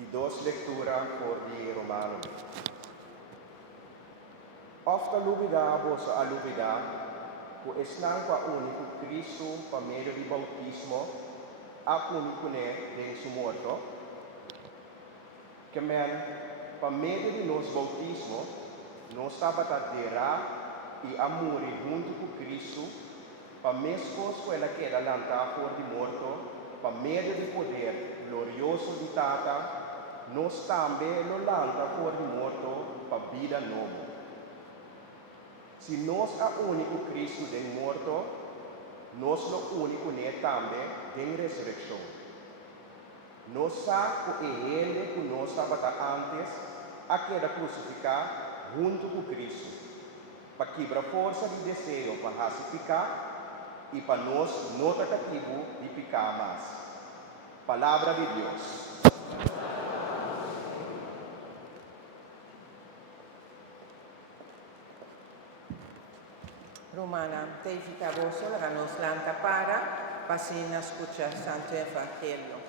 Die dos lectura voor die Romano. Ofta lubida vossa alubida, ku esnan pa único Cristo pa meio de bautismo, a único ne de su morto, que men pa meio de nos bautismo, nos sabatadera e amore junto com Cristo, pa mesmo quella que era lanta for de morto, pa meio de poder glorioso de Tata, nos também lo lanta for de morto, pa vida novo. Se nós a único Cristo den morto, nós lo único ne também den ressurreição. Nós sa o ele que nós sabata antes, a queda crucificar junto com Cristo, para quebrar força de desejo para pacificar e para nós não tentativo de picar mais. Palavra de Deus. Romana, te invitamos a nos lanta para pasar a escuchar Santo Evangelio.